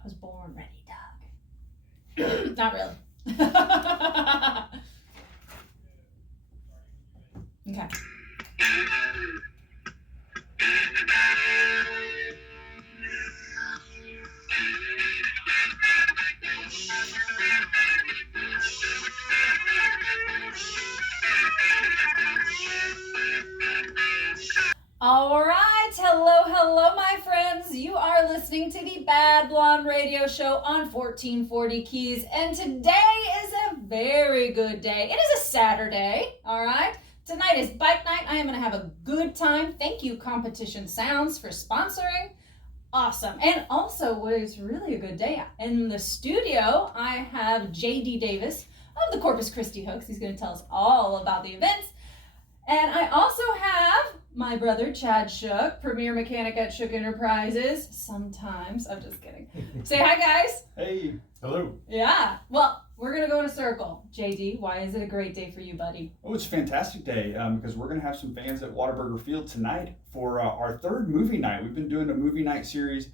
I was born ready, dog. Not really. Okay. All right, hello, my friends. You are listening to the Bad Blonde Radio Show on 1440 Keys, and today is a very good day. It is a Saturday, all right? Tonight is bike night. I am going to have a good time. Thank you, Competition Sounds, for sponsoring. Awesome. And also, what is really a good day, in the studio, I have J.D. Davis of the Corpus Christi Hooks. He's going to tell us all about the events. And I also have my brother, Chad Shook, premier mechanic at Shook Enterprises. Sometimes. I'm just kidding. Say hi, guys. Hey. Hello. Yeah. Well, we're going to go in a circle. JD, why is it a great day for you, buddy? Oh, it's a fantastic day because we're going to have some fans at Whataburger Field tonight for our third movie night. We've been doing a movie night series.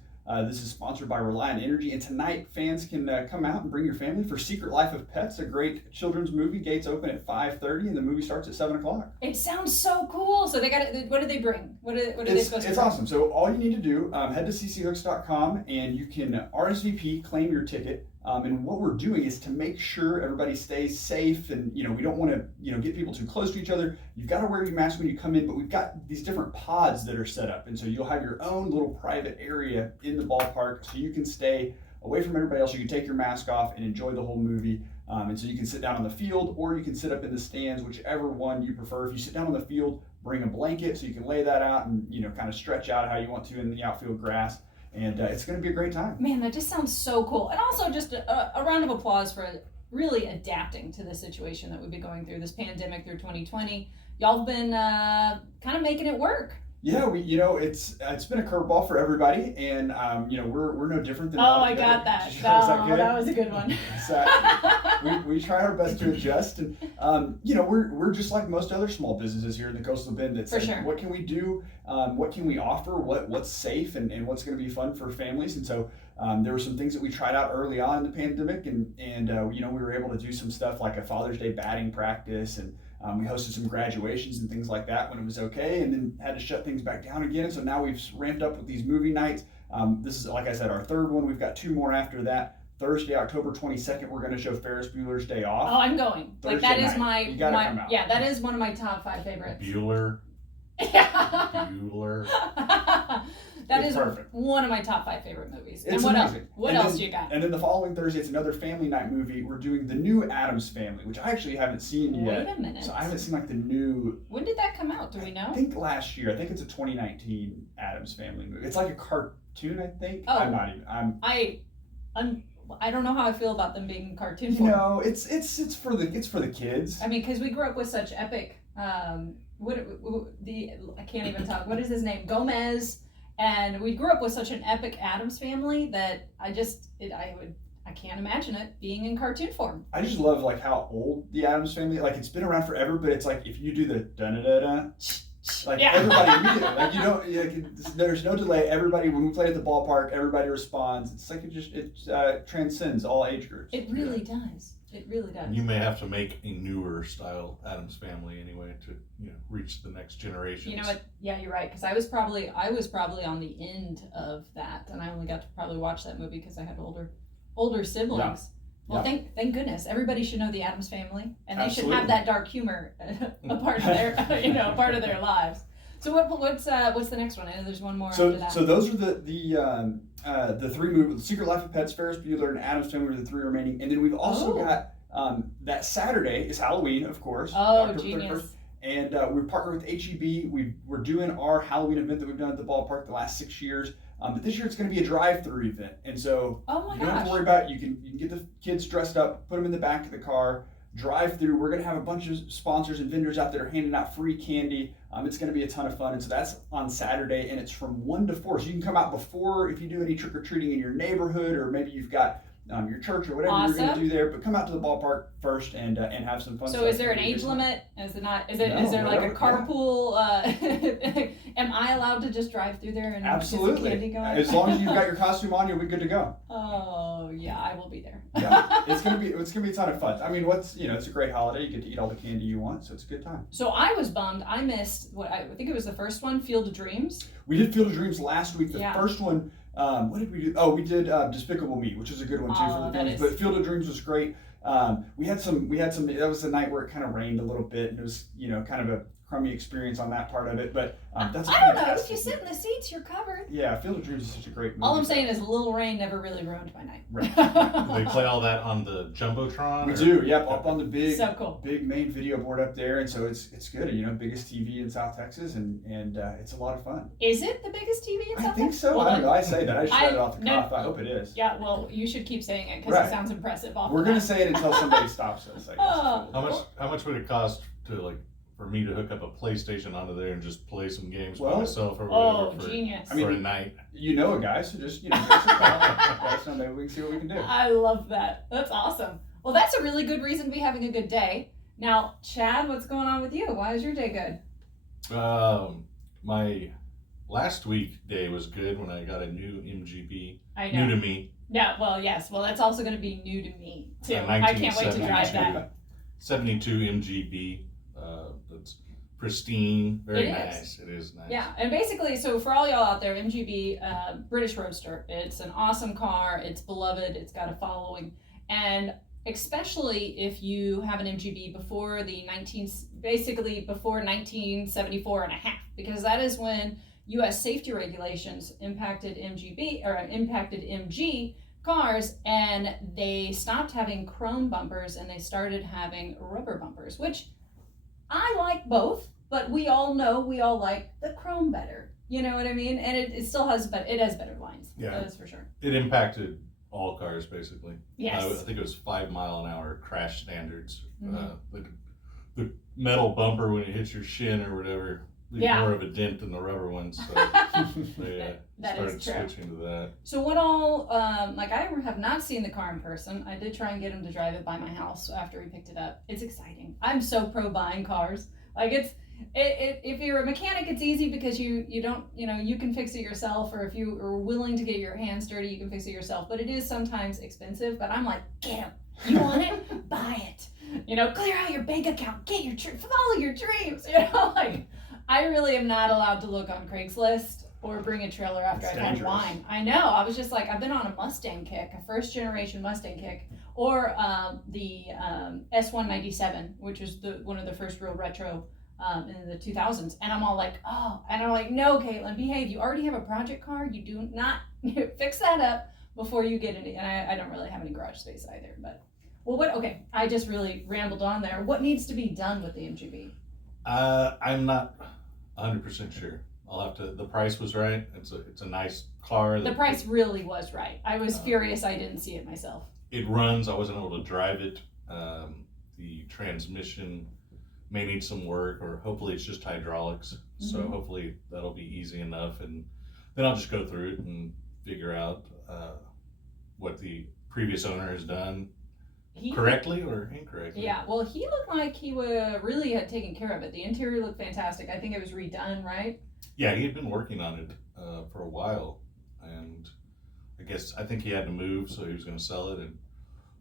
This is sponsored by Reliant Energy, and tonight fans can come out and bring your family for Secret Life of Pets, a great children's movie. Gates open at 5:30, and the movie starts at 7 o'clock. It sounds so cool. So they got it. What do they bring? What are they supposed to bring? It's awesome. So all you need to do, head to cchooks.com, and you can RSVP, claim your ticket. And what we're doing is to make sure everybody stays safe, and we don't want to get people too close to each other. You've got to wear your mask when you come in, but we've got these different pods that are set up, and so you'll have your own little private area in the ballpark, so you can stay away from everybody else. You can take your mask off and enjoy the whole movie. And so you can sit down on the field, or you can sit up in the stands, whichever one you prefer. If you sit down on the field, bring a blanket so you can lay that out and kind of stretch out how you want to in the outfield grass. And it's going to be a great time. Man, that just sounds so cool. And also just a round of applause for really adapting to the situation that we've been going through, this pandemic through 2020. Y'all have been kind of making it work. Yeah, it's been a curveball for everybody, and we're no different than. Oh, I got that. That was a good one. we try our best to adjust, and we're just like most other small businesses here in the Coastal Bend. That's sure. What can we do? What can we offer? What's safe and what's going to be fun for families? And so there were some things that we tried out early on in the pandemic, and we were able to do some stuff like a Father's Day batting practice, and we hosted some graduations and things like that when it was okay, and then had to shut things back down again. So now we've ramped up with these movie nights. This is, like I said, our third one. We've got two more after that. Thursday, October 22nd, we're going to show Ferris Bueller's Day Off. Oh, I'm going. Thursday that night. is my, you gotta come out. Yeah, that is one of my top 5 favorites. Bueller. Bueller. That is perfect. One of my top 5 favorite movies. It's and what amazing. else? What else you got? And then the following Thursday, it's another family night movie. We're doing the new Addams Family, which I actually haven't seen yet. Wait a minute. So I haven't seen the new. When did that come out? Do we know? I think last year. I think it's a 2019 Addams Family movie. It's like a cartoon, I think. Oh. I'm not even. I don't know how I feel about them being cartoon form. No, it's for the kids. I mean, because we grew up with such epic. I can't even talk. What is his name? Gomez. And we grew up with such an epic Addams Family that I can't imagine it being in cartoon form. I just love how old the Addams Family. It's been around forever, but it's if you do the da-da-da-da, everybody immediately, there's no delay. Everybody, when we play at the ballpark, everybody responds. It's it transcends all age groups. It really does. It really does. You may have to make a newer style Addams Family anyway to reach the next generation. You know what? Yeah, you're right. Because I was probably on the end of that, and I only got to probably watch that movie because I had older siblings. Yeah. Well, thank goodness. Everybody should know the Addams Family, and they Absolutely. should have that dark humor a part of their part of their lives. So what's the next one? I know there's one more after that. So those are the 3 movies: Secret Life of Pets, Ferris Bueller, and Addams Family are the 3 remaining. And then we've also got that Saturday is Halloween, of course. Oh, October genius! 31st. And we've partnered with HEB. We're doing our Halloween event that we've done at the ballpark the last 6 years. But this year it's going to be a drive-through event, and so you don't have to worry about it. You can get the kids dressed up, put them in the back of the car, drive through. We're going to have a bunch of sponsors and vendors out there handing out free candy. It's going to be a ton of fun, and so that's on Saturday, and it's from 1 to 4. So you can come out before if you do any trick-or-treating in your neighborhood, or maybe you've got your church or whatever you're going to do there. But come out to the ballpark first and have some fun. So is there an age limit? Is it not? Is there like a carpool Am I allowed to just drive through there and get some Absolutely. candy going? As long as you've got your costume on, you'll be good to go. Oh yeah, I will be there. Yeah, it's gonna be a ton of fun. I mean, it's a great holiday. You get to eat all the candy you want, so it's a good time. So I was bummed. I missed what I think it was the first one, Field of Dreams. We did Field of Dreams last week. The Yeah. first one, what did we do? Oh, we did Despicable Me, which is a good one too for the families. But Field of Dreams was great. We had some. That was the night where it kind of rained a little bit, and it was kind of a crummy experience on that part of it. But that's. I don't know. If you sit in the seats, you're covered. Yeah, Field of Dreams is such a great movie. All I'm saying is, Little Rain never really ruined my night. Right. Do they play all that on the Jumbotron? We do. Yep, up on the big, So cool. big main video board up there, and so it's good. Biggest TV in South Texas, and it's a lot of fun. Is it the biggest TV in South I think Texas? so. Well, I don't know. I say that. I just read it off the no. cuff. I hope it is. Yeah, well, you should keep saying it because Right. it sounds impressive. We're gonna say it until somebody stops us. I guess. Oh. How much would it cost to for me to hook up a PlayStation onto there and just play some games by Well, myself or Oh, whatever for, genius. for a night? You know a guy, so just give us a call. Let us know. Maybe we can see what we can do. I love that. That's awesome. Well, that's a really good reason to be having a good day. Now, Chad, what's going on with you? Why is your day good? My last week day was good when I got a new MGB. I know. New to me. Yeah, well, yes. Well, that's also going to be new to me, too. A I can't wait to drive 1972 that. 72 MGB. That's pristine. Very It nice. It is nice. Yeah, and basically, so for all y'all out there, MGB, British Roadster. It's an awesome car. It's beloved. It's got a following. And especially if you have an MGB before before 1974 and a half, because that is when U.S. safety regulations impacted MG cars, and they stopped having chrome bumpers and they started having rubber bumpers, which I like both, but we all know we all like the chrome better. You know what I mean? And it still has, but it has better lines. Yeah. That is for sure. It impacted all cars basically. Yes. I think it was 5 mile an hour crash standards. Mhm. The metal bumper when it hits your shin or whatever leaves Yeah. more of a dent than the rubber ones. So they That is started true. switching to that. So what all, I have not seen the car in person. I did try and get him to drive it by my house after we picked it up. It's exciting. I'm so pro buying cars. Like if you're a mechanic, it's easy because you don't, you can fix it yourself, or if you are willing to get your hands dirty, you can fix it yourself. But it is sometimes expensive, but I'm like, get him. You want it? Buy it. Clear out your bank account, get your follow your dreams. I really am not allowed to look on Craigslist or bring a trailer after It's I've had dangerous. wine. I know. I was just like, I've been on a Mustang kick, a first generation Mustang kick, or the S197, which was one of the first real retro in the 2000s. And I'm all like, oh, and I'm like, no, Caitlin, behave. You already have a project car. You do not fix that up before you get into. And I don't really have any garage space either. But okay, I just really rambled on there. What needs to be done with the MGB? I'm not 100% sure. I'll have to. The price was right. It's a nice car. The price really was right. I was furious I didn't see it myself. It runs. I wasn't able to drive it. The transmission may need some work, or hopefully it's just hydraulics. So Mhm. hopefully that'll be easy enough, and then I'll just go through it and figure out what the previous owner has done correctly or incorrectly. Yeah, well, he looked like he really had taken care of it. The interior looked fantastic. I think it was redone, right? Yeah, he had been working on it for a while, and I think he had to move, so he was going to sell it, and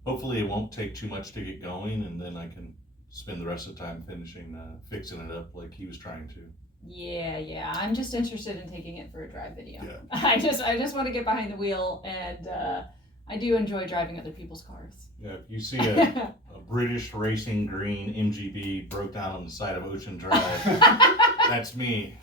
hopefully it won't take too much to get going, and then I can spend the rest of the time fixing it up like he was trying to. Yeah. I'm just interested in taking it for a drive video. Yeah. I just want to get behind the wheel, and I do enjoy driving other people's cars. Yeah, if you see a British Racing Green MGB broke down on the side of Ocean Drive, that's me.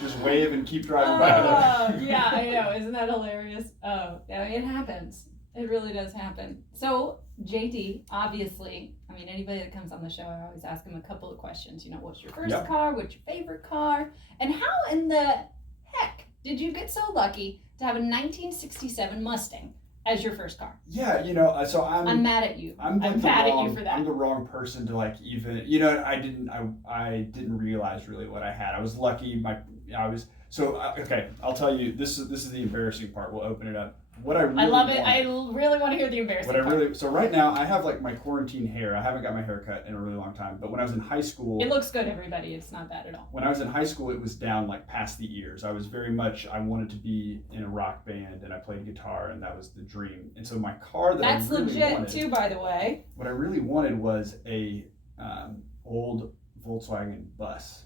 Just wave and keep driving by. Yeah, I know. Isn't that hilarious? Oh, yeah, it happens. It really does happen. So, JD, obviously, anybody that comes on the show, I always ask them a couple of questions. What's your first car? What's your favorite car? And how in the heck did you get so lucky to have a 1967 Mustang as your first car? Yeah, so I'm mad at you. I'm mad at you for that. I'm the wrong person to even. I didn't realize really what I had. I was lucky. So okay, I'll tell you. This is the embarrassing part. We'll open it up. What I really love it. wanted- I really want to hear the embarrassing part. So right now I have like my quarantine hair. I haven't got my hair cut in a really long time. But when I was in high school, It looks good, everybody. It's not bad at all. when I was in high school, it was down like past the ears. I was very much, I wanted to be in a rock band and I played guitar and that was the dream. And so my car that That's I really legit wanted, too, by the way. what I really wanted was a old Volkswagen bus.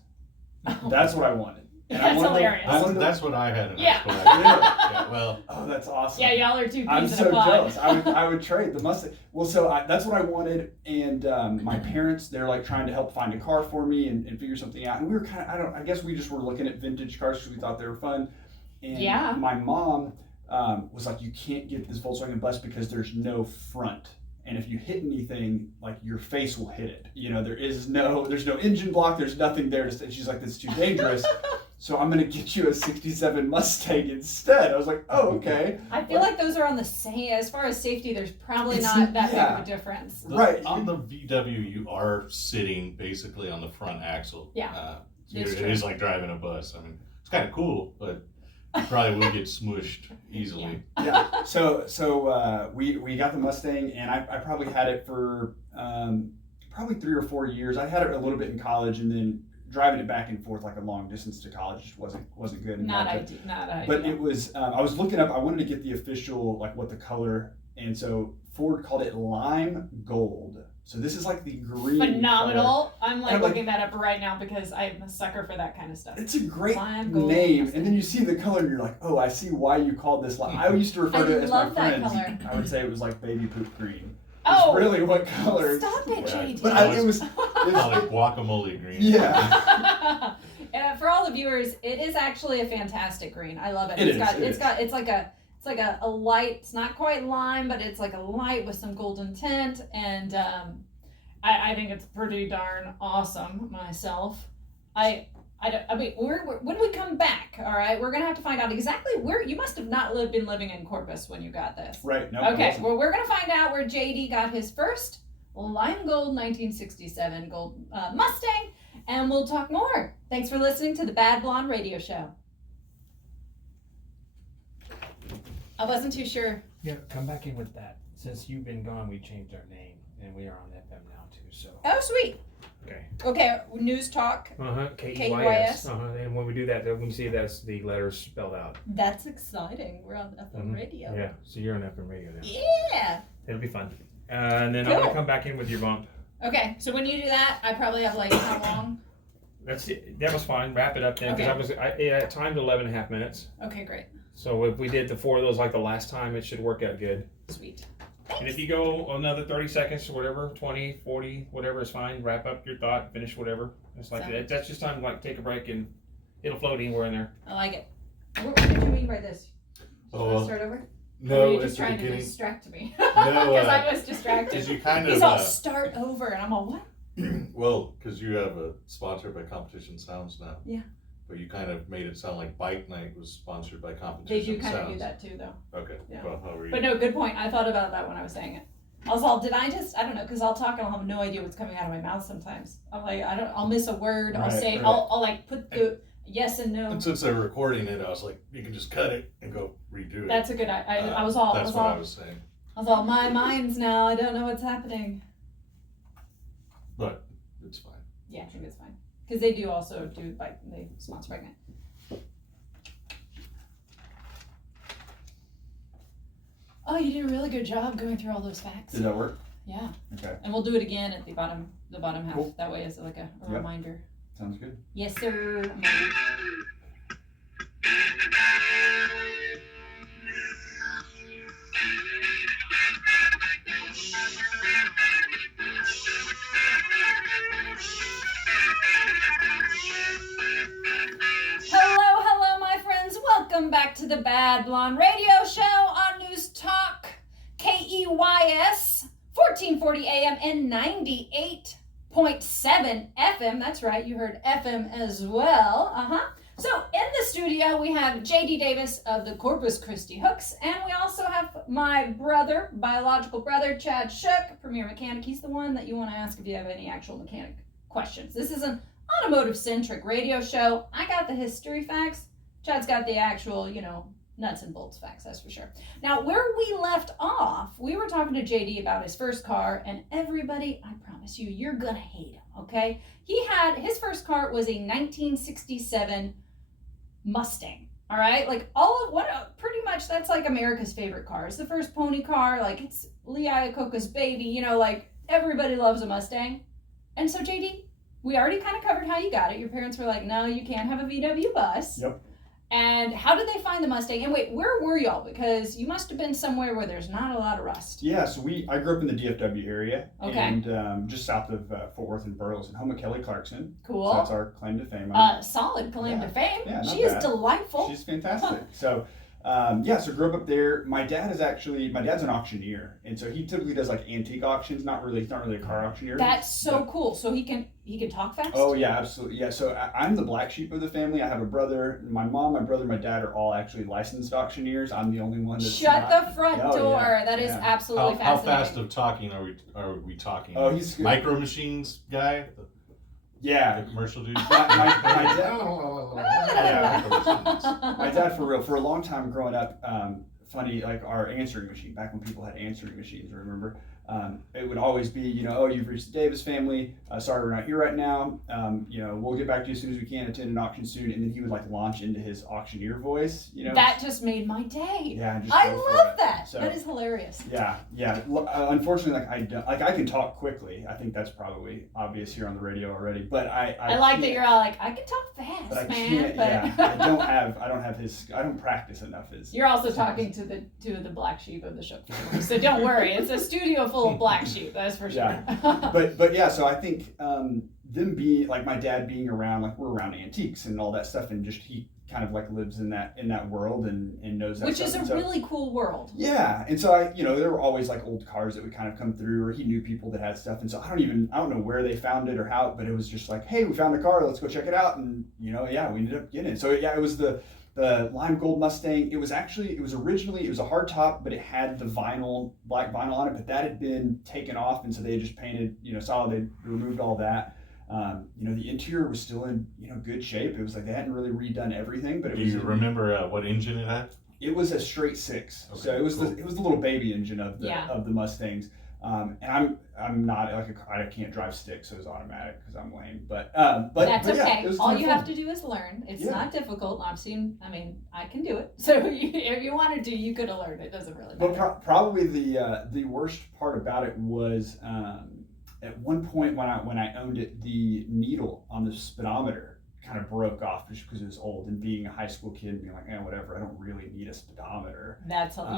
That's what I wanted. And I That's wanted hilarious. That's what I had in Yeah. high school. Yeah, well, Oh, that's awesome. Yeah, y'all are two I'm peas in so a pod. jealous. I would trade the Mustang. Well, so that's what I wanted, and my parents, they're like trying to help find a car for me and figure something out. And we were kind of, I guess we just were looking at vintage cars because we thought they were fun. And Yeah. my mom was like, you can't get this Volkswagen bus because there's no front. And if you hit anything, like your face will hit it. You know, there's no engine block. There's nothing there. She's like, that's too dangerous. So I'm gonna get you a '67 Mustang instead. I was like, oh, okay. I feel like those are on the same, as far as safety, there's probably not that big of a difference. Right. On the VW, you are sitting basically on the front axle. Yeah. It is like driving a bus. I mean, it's kind of cool, but you probably will get smushed easily. Yeah. So we got the Mustang, and I probably had it for probably 3 or 4 years. I had it a little bit in college, and then driving it back and forth like a long distance to college just wasn't good. Not ideal. But it was. I was looking up. I wanted to get the official like what the color, and so Ford called it lime gold. So this is like the green. Phenomenal. color. I'm like And I'm looking that up right now because I'm a sucker for that kind of stuff. It's a great Lime gold name, Mustang. and then you see the color, and you're like, "Oh, I see why you called this lime." I used to refer to it as my love that friends. color. I would say it was like baby poop green. Oh, It's really what color? stop it, JD. But it was. Call it guacamole green. Yeah. For all the viewers, it is actually a fantastic green. I love it. It It's is. it's like a light. It's not quite lime, but it's like a light with some golden tint, and I think it's pretty darn awesome myself. I mean, when we come back, all right, we're gonna have to find out exactly where you must have not been living in Corpus when you got this. Right. No. Okay, well, we're gonna find out where JD got his first lime gold 1967 gold Mustang, and we'll talk more. Thanks for listening to the Bad Blonde Radio Show. I wasn't too sure. Yeah, come back in with that. Since you've been gone, we changed our name, and we are on FM now too. So Oh, sweet. okay. Okay, news talk. KEYS. And when we do that, when you see that's the letters spelled out. That's exciting. We're on FM radio. Yeah. So you're on FM radio now. Yeah. It'll be fun. And then I'm Cool. gonna come back in with your bump. Okay, so when you do that, I probably have like how long? That's it. That was fine. Wrap it up then, because I timed 11 and a half minutes. Okay, great. So if we did the 4 of those like the last time, it should work out good. Sweet. And if you go another 30 seconds or whatever, 20, 40, whatever is fine. Wrap up your thought, finish whatever. It's like that. That's just time to like take a break and it'll float anywhere in there. I like it. What did you mean by this? Should Oh, I start over? Or No, were you at just the trying to beginning. distract me? No, Because I was distracted. Because you kind He's of, all start over, and I'm all what? well, because you have a sponsored by Competition Sounds now. Yeah. But you kind of made it sound like Bike Night was sponsored by They Competition do Sounds. kind of do that too, though. Okay. Yeah. Well, however you. But no, good point. I thought about that when I was saying it. I was all, I don't know, because I'll talk and I'll have no idea what's coming out of my mouth sometimes. I'm like, I'll miss a word. I'll Right, say, right. I'll like put the yes and no. And since they're recording it, I was like, you can just cut it and go redo it. That's a good. I was all. That's I was what all. I was saying. I was all. My mind's now. I don't know what's happening. But it's fine. Yeah, I think it's fine because they do also do like they sponsor Bike Night. Oh, you did a really good job going through all those facts. Did that work? Yeah. Okay. And we'll do it again at the bottom half. Cool. That way, as like a Yep. reminder. Sounds good. Yes, sir. Hello, my friends. Welcome back to the Bad Blonde Radio Show on News Talk KEYS 1440 AM and 98.7 FM. That's right, you heard FM as well. So in the studio we have JD Davis of the Corpus Christi Hooks, and we also have my brother, biological brother, Chad Shook, Premier Mechanic. He's the one that you want to ask if you have any actual mechanic questions. This is an automotive-centric radio show. I got the history facts. Chad's got the actual, nuts and bolts facts, that's for sure. Now, where we left off, we were talking to JD about his first car, and everybody, I promise you, you're gonna hate him, okay? His first car was a 1967 Mustang, all right? Like, pretty much that's like America's favorite car. It's the first pony car, like, it's Lee Iacocca's baby, like, everybody loves a Mustang. And so, JD, we already kind of covered how you got it. Your parents were like, no, you can't have a VW bus. Yep. And how did they find the Mustang? And wait, where were y'all? Because you must have been somewhere where there's not a lot of rust. Yeah, so I grew up in the DFW area. Okay. And just south of Fort Worth and Burleson, home of Kelly Clarkson. Cool. So that's our claim to fame. Solid claim to fame. Yeah, she is delightful. She's fantastic. So, so grew up there. My dad's an auctioneer, and so he typically does like antique auctions. Not really a car auctioneer. That's so cool. So he can talk fast. Oh yeah, absolutely. Yeah. So I'm the black sheep of the family. I have a brother. My mom, my brother, and my dad are all actually licensed auctioneers. I'm the only one that's Shut not. the front door. Yeah, that is absolutely How fascinating. fast of talking are we talking? Oh, he's good. Micro Machines guy. Yeah. The commercial dude. My dad. Yeah. My dad, for real, for a long time growing up, funny, like our answering machine, back when people had answering machines, remember? It would always be, you've reached the Davis family. Sorry, we're not here right now. We'll get back to you as soon as we can. Attend an auction soon. And then he would like launch into his auctioneer voice. That just made my day. Yeah, I love that. So, that is hilarious. Yeah. Unfortunately, I can talk quickly. I think that's probably obvious here on the radio already. But I like that you're all like, I can talk fast, but I man. can't. But Yeah, I don't practice enough. You're also talking to the black sheep of the show, so don't worry. It's a studio full of black sheep, that's for sure. Yeah. But yeah, so I think them being like my dad being around, like we're around antiques and all that stuff, and just he kind of like lives in that world and knows that Which stuff. is a really cool world. Yeah, and so there were always like old cars that would kind of come through, or he knew people that had stuff, and so I don't know where they found it or how, but it was just like, hey, we found a car, let's go check it out, and we ended up getting it. So yeah, it was the lime gold Mustang. It was originally a hard top, but it had the black vinyl on it, but that had been taken off, and so they just painted, solid. They removed all that. The interior was still in, good shape. It was like they hadn't really redone everything, but it was. Do you remember what engine it had? It was a straight 6. Okay, so it was the little baby engine of the Mustangs. And I'm not I can't drive stick, so it's automatic because I'm lame. But that's okay. Yeah, all you have to do is learn. It's not difficult. I can do it. So if you wanted to, you could have learned. It doesn't really matter. But probably the worst part about it was at one point when I owned it, the needle on the speedometer kind of broke off just because it was old, and being a high school kid and being like, whatever, I don't really need a speedometer.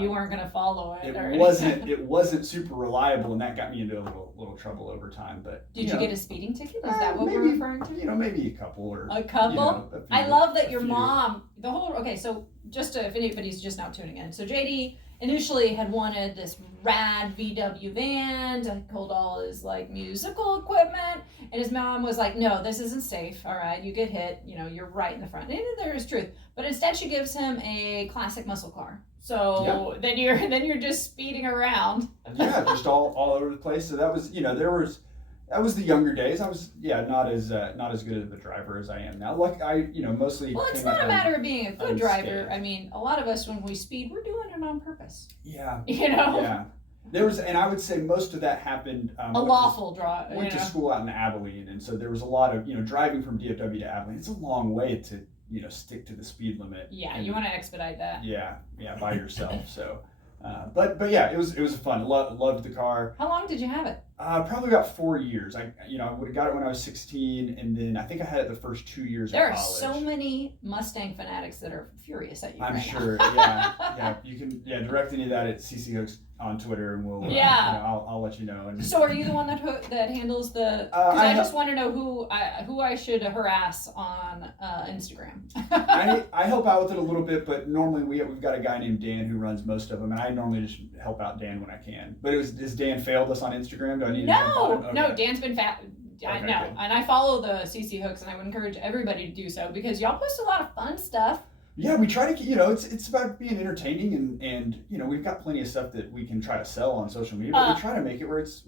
You weren't going to follow it. It wasn't super reliable, and that got me into a little trouble over time. But did you get a speeding ticket? Is that what we're referring to? Maybe a couple or a couple. I love that your mom. So just if anybody's just now tuning in, so JD initially had wanted this rad VW van to hold all his musical equipment, and his mom was like, no, this isn't safe. All right, you get hit, you're right in the front. And there is truth, but instead she gives him a classic muscle car. So then you're just speeding around. Yeah, just all over the place. So that was that was the younger days. I was not as good of a driver as I am now. Mostly. Well, it's not a matter of being a good driver. I mean, a lot of us when we speed, we're doing it on purpose. Yeah. Yeah. There was, and I would say most of that happened. A lawful drive. Went to school out in Abilene, and so there was a lot of driving from DFW to Abilene. It's a long way to stick to the speed limit. Yeah, you want to expedite that. Yeah, by yourself. So. But yeah, it was fun. Loved the car. How long did you have it? Probably about 4 years. I would have got it when I was 16, and then I think I had it the first 2 years of college. There are so many Mustang fanatics that are furious at you. I'm right sure. now. Yeah. You can direct any of that at CC Hooks on Twitter, and we'll I'll let you know. And so are you the one that handles the? Because I just want to know who I should harass on Instagram. I help out with it a little bit, but normally we've got a guy named Dan who runs most of them, and I normally just help out Dan when I can. But has Dan failed us on Instagram? Do I need to jump on it? Okay. No, Dan's been fat. I know, good. And I follow the CC Hooks, and I would encourage everybody to do so because y'all post a lot of fun stuff. Yeah, we try to, it's about being entertaining, and we've got plenty of stuff that we can try to sell on social media, but we try to make it where it's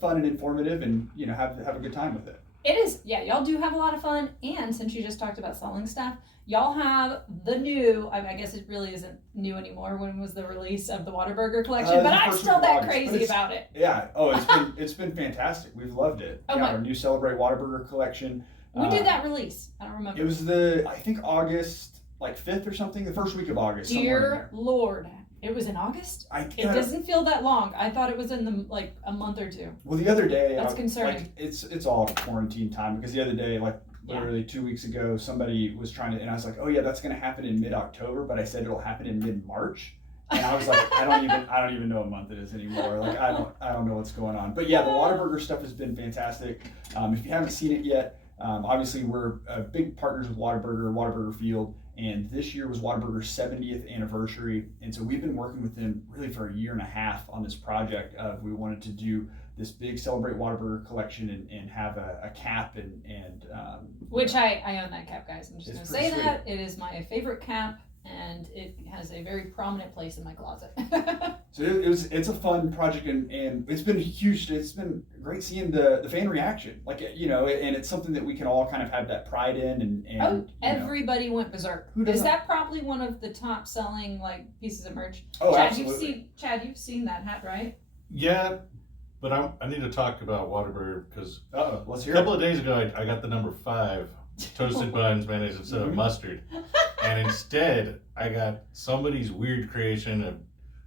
fun and informative, and have a good time with it. It is, yeah, y'all do have a lot of fun. And since you just talked about selling stuff, y'all have the new, I guess it really isn't new anymore. When was the release of the Whataburger Collection? But I'm still that crazy about it. Yeah. Oh, it's been fantastic. We've loved it. Oh, yeah, our new Celebrate Whataburger Collection. When did that release? I don't remember. It was I think August, like 5th or something, the first week of August. Dear Lord. It was in August? It doesn't feel that long. I thought it was in a month or two. Well, the other day, that's concerning. Like, it's all quarantine time, because the other day, like literally 2 weeks ago, somebody was trying to, and I was like, oh yeah, that's going to happen in mid-October, but I said it'll happen in mid-March. And I was like, I don't even know what month it is anymore. Like, I don't know what's going on. But yeah, the Whataburger stuff has been fantastic. If you haven't seen it yet, obviously we're big partners with Whataburger Field. And this year was Whataburger's 70th anniversary. And so we've been working with them really for a year and a half on this project of, we wanted to do this big Celebrate Whataburger collection and have a cap and which I own that cap, guys. I'm just going to say that. It is my favorite cap, and it has a very prominent place in my closet. So it's a fun project, and it's been huge. It's been great seeing the fan reaction, like, you know, and it's something that we can all kind of have that pride in. And everybody went berserk. Is that probably one of the top selling pieces of merch? Oh, Chad, absolutely. You've seen that hat, right? Yeah, but I need to talk about Whataburger, because let's hear a couple of days ago I got the number 5 toasted buns mayonnaise instead of mustard, and instead I got somebody's weird creation of,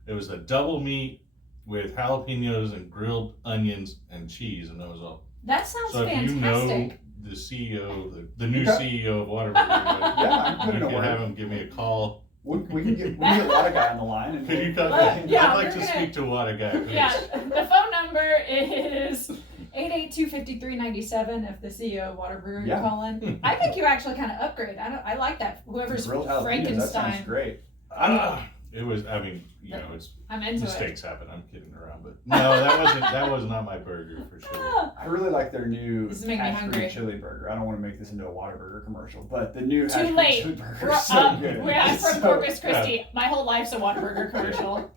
it was a double meat with jalapenos and grilled onions and cheese, and that was all. That sounds so fantastic. If you know the CEO, the new CEO of Whataburger, you can have him give me a call. We can get Whata Guy on the line. And Could you come? I'd like to speak to Whata Guy, please. Yeah, the phone number is 882-5397 if the CEO of Whataburger can call in. I think you actually kind of upgrade. I like that. Whoever's Frankenstein. That sounds great. It was. I mean, you know, I'm into mistakes happen. I'm kidding around, but no, that was not my burger for sure. I really like their new hatch green chili burger. I don't want to make this into a Whataburger commercial, but the new hatch green chili burger is so good. I'm from Corpus Christi. Yeah. My whole life's a Whataburger commercial.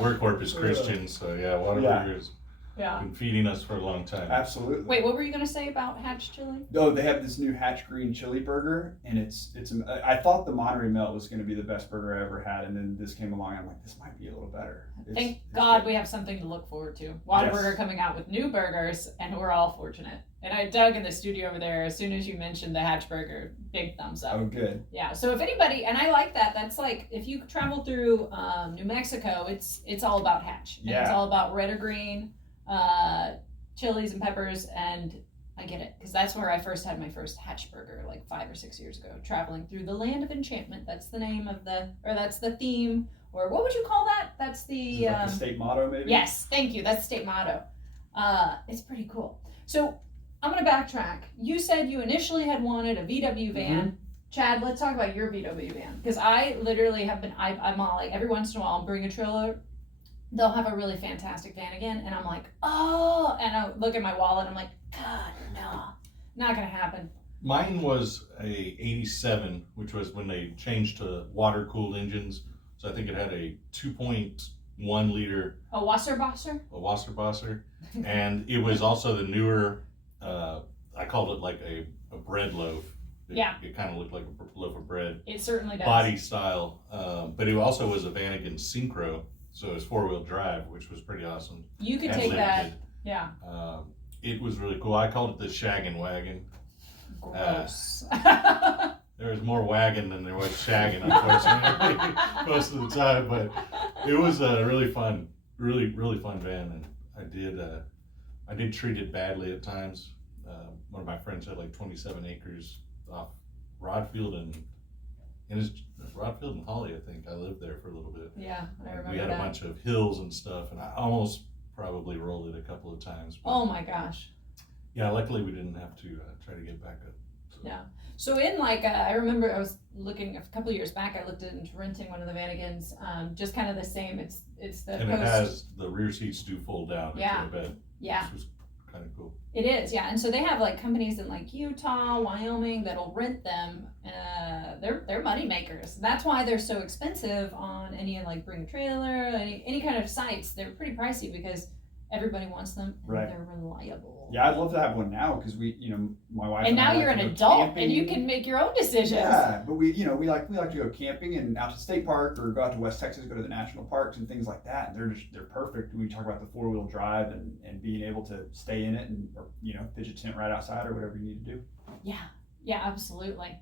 We're Corpus Christians, so yeah, Whataburger's been feeding us for a long time. Absolutely. Wait, what were you going to say about hatch chili? Oh, they have this new hatch green chili burger, and it's. I thought the Monterey Melt was going to be the best burger I ever had, and then this came along. I'm like, this might be a little better. Thank God we have something to look forward to. Whataburger coming out with new burgers, and we're all fortunate. And I dug in the studio over there as soon as you mentioned the hatch burger. Big thumbs up. Oh, good. Yeah. So if anybody, and I like that. That's like if you travel through New Mexico, it's all about hatch. Yeah. It's all about red or green. Chilies and peppers, and I get it, because that's where I first had my first hatch burger 5 or 6 years ago, traveling through the land of enchantment. That's the name of that's the theme, or what would you call that? That's the the state motto, maybe? Yes, thank you. That's the state motto. It's pretty cool. So I'm gonna backtrack. You said you initially had wanted a VW van. Mm-hmm. Chad, let's talk about your VW van, because I literally have been, I'm all every once in a while I'll bring a trailer. They'll have a really fantastic van again, and I'm like, oh, and I look at my wallet, I'm like, God, no, not gonna happen. Mine was a 87, which was when they changed to water-cooled engines. So I think it had a 2.1 liter. A Wasserbosser? A Wasserbosser. And it was also the newer, I called it like a bread loaf. It kind of looked like a loaf of bread. It certainly does. Body style. But it also was a Vanagon Synchro. So it was 4-wheel drive, which was pretty awesome. You could take that. Yeah. It was really cool. I called it the shaggin' wagon. Gross. There was more wagon than there was shagging, unfortunately, most of the time. But it was a really fun van, and I did treat it badly at times. One of my friends had 27 acres off Rodfield and Holly, I think. I lived there for a little bit. Yeah, I remember. We had a bunch of hills and stuff, and I almost probably rolled it a couple of times. But, oh my gosh. Yeah, luckily we didn't have to try to get back up. So. Yeah. So in I remember I was looking a couple of years back. I looked into renting one of the Vanagons. Just kind of the same. It's the. And it has the rear seats do fold down into a bed. Yeah. Which was kind of cool. It is, yeah. And so they have companies in Utah, Wyoming that'll rent them. They're money makers. That's why they're so expensive on any Bring a Trailer, any kind of sites. They're pretty pricey because everybody wants them, and Right. they're reliable. Yeah, I'd love to have one now because my wife And now I you're like an to go adult, camping. and you can make your own decisions. Yeah, but we like to go camping and out to state park or go out to West Texas, go to the national parks and things like that. And they're perfect. We talk about the 4-wheel drive and being able to stay in it and or pitch a tent right outside or whatever you need to do. Yeah, absolutely.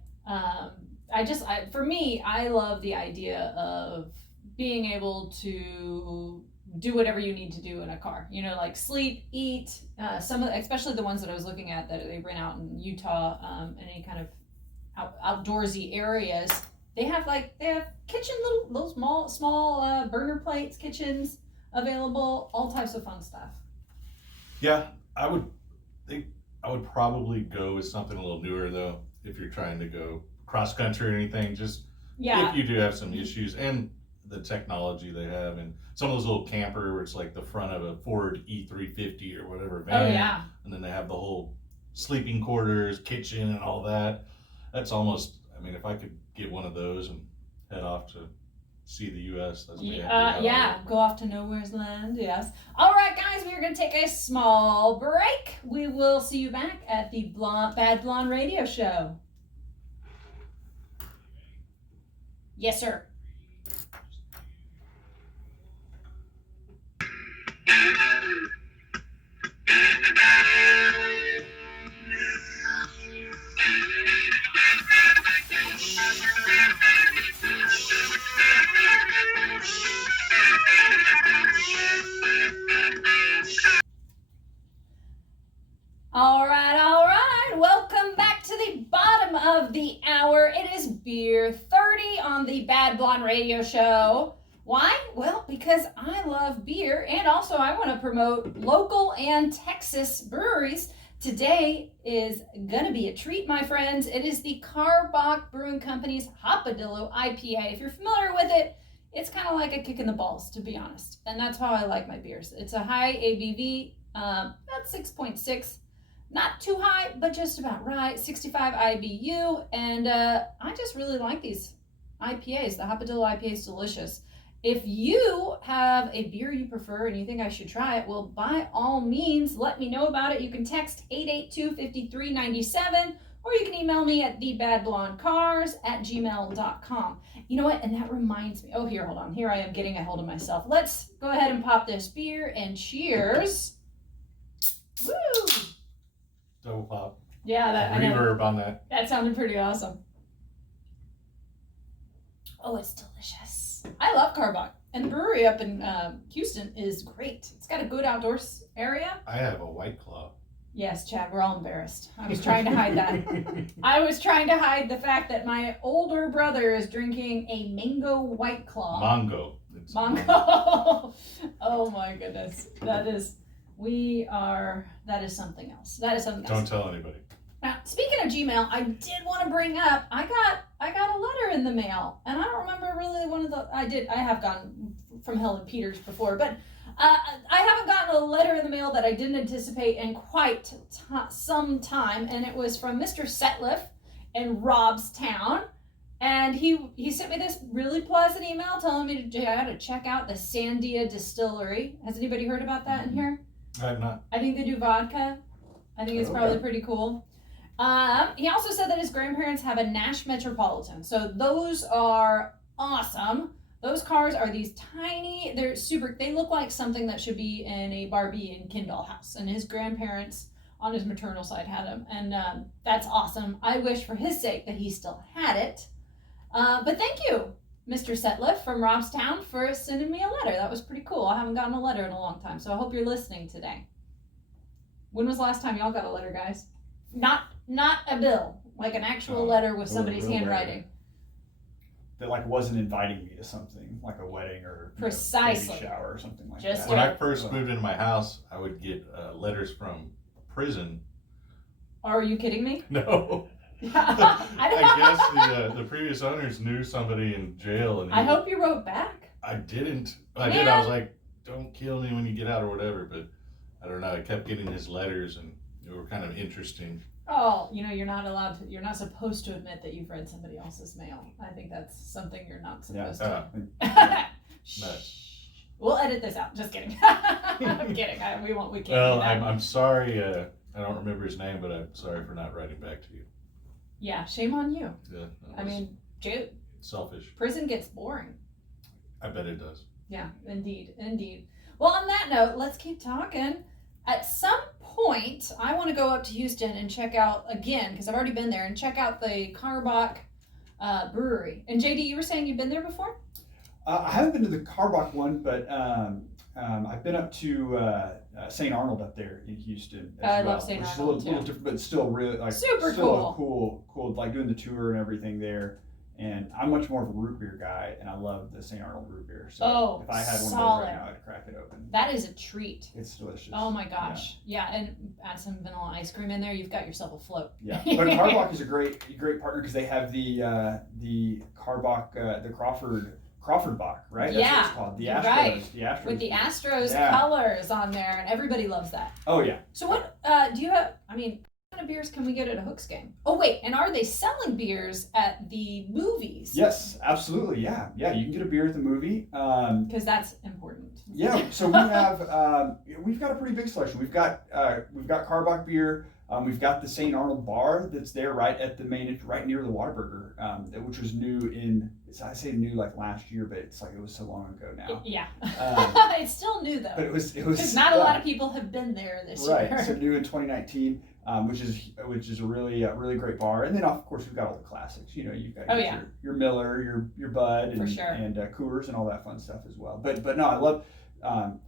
For me, I love the idea of being able to do whatever you need to do in a car. Like sleep, eat. Especially the ones that I was looking at that they rent out in Utah, any kind of outdoorsy areas. They have kitchen little small burner plates, kitchens available, all types of fun stuff. Yeah, I would probably go with something a little newer though, if you're trying to go cross country or anything. Just if you do have some issues, and the technology they have, and some of those little camper where it's like the front of a Ford E350 or whatever van, Oh yeah. and then they have the whole sleeping quarters, kitchen, and all that. That's almost. I mean, if I could get one of those and head off to see the U.S. That's me. Go off to nowhere's land. Yes. All right, guys, we are going to take a small break. We will see you back at the Bad Blonde Radio Show. Yes, sir. All right. Welcome back to the bottom of the hour. It is Beer 30 on the Bad Blonde Radio Show. Why? Well, because I love beer, and also I want to promote local and Texas breweries. Today is going to be a treat, my friends. It is the Karbach Brewing Company's Hopadillo IPA. If you're familiar with it, it's kind of like a kick in the balls, to be honest. And that's how I like my beers. It's a high ABV, about 6.6. Not too high, but just about right. 65 IBU. And I just really like these IPAs. The Hopadillo IPA is delicious. If you have a beer you prefer and you think I should try it, well, by all means, let me know about it. You can text 882-5397, or you can email me at thebadblondecars@gmail.com. You know what? And that reminds me. Oh, hold on. Here I am getting a hold of myself. Let's go ahead and pop this beer and cheers. Woo! Double pop. Yeah, I know. Reverb on that. That sounded pretty awesome. Oh, it's delicious. I love Karbach. And the brewery up in Houston is great. It's got a good outdoors area. I have a White Claw. Yes, Chad, we're all embarrassed. I was trying to hide that. I was trying to hide the fact that my older brother is drinking a mango White Claw. Mango. Mango. Oh my goodness. That is something else. Don't tell anybody. Now, speaking of Gmail, I did want to bring up, I got a letter in the mail, and I don't remember really I have gotten from Helen Peters before, but I haven't gotten a letter in the mail that I didn't anticipate in quite some time, and it was from Mr. Setliff in Robstown, and he sent me this really pleasant email telling me I had to check out the Sandia Distillery. Has anybody heard about that in here? I have not. I think they do vodka. I think it's probably pretty cool. He also said that his grandparents have a Nash Metropolitan. So those are awesome. Those cars are these tiny, they look like something that should be in a Barbie and Ken doll house. And his grandparents on his maternal side had them. And that's awesome. I wish for his sake that he still had it. But thank you, Mr. Setliff from Robstown, for sending me a letter. That was pretty cool. I haven't gotten a letter in a long time. So I hope you're listening today. When was the last time y'all got a letter, guys? Not a bill, like an actual letter with somebody's handwriting. That wasn't inviting me to something, like a wedding or precisely baby shower or something like Just that. When I first moved into my house, I would get letters from prison. Are you kidding me? No. I guess the previous owners knew somebody in jail, and I hope you wrote back. I didn't. I did. I was like, "Don't kill me when you get out" or whatever. But I don't know. I kept getting his letters, and they were kind of interesting. Oh, you're not supposed to admit that you've read somebody else's mail. I think that's something you're not supposed to. Nice. Well, edit this out. Just kidding. I'm kidding. We won't. We can't. Well, do that. I'm sorry. I don't remember his name, but I'm sorry for not writing back to you. Yeah, shame on you. Yeah, I mean, dude, selfish. prison gets boring. I bet it does. Yeah, indeed, indeed. Well, on that note, let's keep talking. At some point, I want to go up to Houston and check out again, because I've already been there, and check out the Carbach brewery. And JD, you were saying you've been there before? I haven't been to the Carbach one, but I've been up to St. Arnold up there in Houston as I well, love St. which is Arnold, a little too. different, but still really like Super still cool, like doing the tour and everything there. And I'm much more of a root beer guy, and I love the St. Arnold root beer. So if I had one of those solid. right now, I'd crack it open. That is a treat. It's delicious. Oh my gosh. Yeah, and add some vanilla ice cream in there, you've got yourself a float. Yeah, but Carbach is a great partner because they have the Carbach, the Crawford Bach, right? That's what it's called. The you're Astros. right. The Astros. With the Astros Yeah. colors on there, and everybody loves that. Oh yeah. So what do you have? I mean, what kind of beers can we get at a Hooks game? Oh wait, and are they selling beers at the movies? Yes, absolutely. Yeah, you can get a beer at the movie. Because that's important. Yeah, so we have we've got a pretty big selection. We've got Carbach beer. We've got the St. Arnold bar that's there right at the main, right near the Whataburger, which was new I say new like last year, but it's like it was so long ago now. Yeah. Um, It's still new though. But it was Because not a lot of people have been there this right. year. So new in 2019, which is a really great bar. And then of course we've got all the classics. You know, you've got your Miller, your Bud, and Coors and all that fun stuff as well. But no, I love.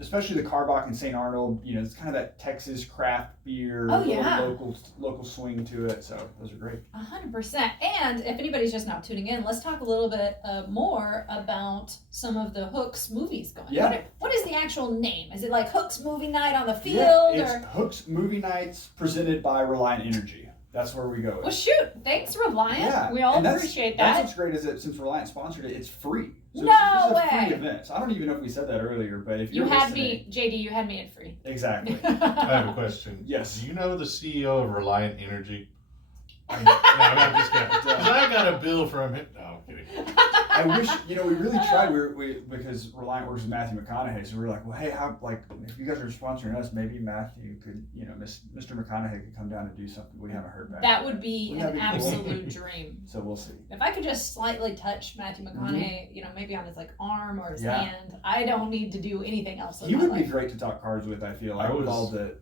Especially the Carbach and St. Arnold, you know, it's kind of that Texas craft beer, local swing to it. So those are great. 100%. And if anybody's just now tuning in, let's talk a little bit more about some of the Hooks movies going. Yeah. What is the actual name? Is it like Hooks Movie Night on the Field? Yeah, it's Hooks Movie Nights presented by Reliant Energy. That's where we go. Well, shoot. Thanks, Reliant. Yeah. We all and appreciate that. That's what's great is that since Reliant sponsored it, it's free. So No it's a way. free event. So I don't even know if we said that earlier, but if You you're had listening, me, JD, you had me at free. Exactly. I have a question. Yes. Do you know the CEO of Reliant Energy? No, I'm just kidding. 'Cause I got a bill from him. No, I'm kidding. I wish, we really tried. We because Reliant works with Matthew McConaughey, so we were like, well, hey, if you guys are sponsoring us, maybe Matthew could, Mr. McConaughey could come down and do something. We haven't heard back. That would be Wouldn't an that be cool? absolute dream. So we'll see. If I could just slightly touch Matthew McConaughey, maybe on his arm or his Yeah. hand, I don't need to do anything else. He my would life. be great to talk cards with. I feel like with all the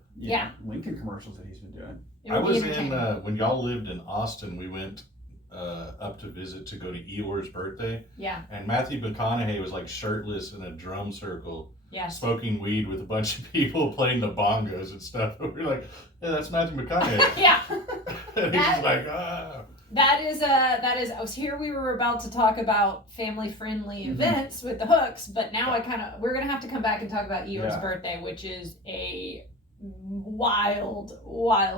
Lincoln commercials that he's been doing. It I would be was entertaining. when y'all lived in Austin, we went up to visit to go to Eeyore's birthday. Yeah. And Matthew McConaughey was like shirtless in a drum circle, Yes. smoking weed with a bunch of people playing the bongos and stuff. And we were like, yeah, that's Matthew McConaughey. Yeah. And he's like, ah. That is. I was here. We were about to talk about family-friendly Mhm. events with the Hooks, but now we're gonna have to come back and talk about Eeyore's Yeah. birthday, which is a wild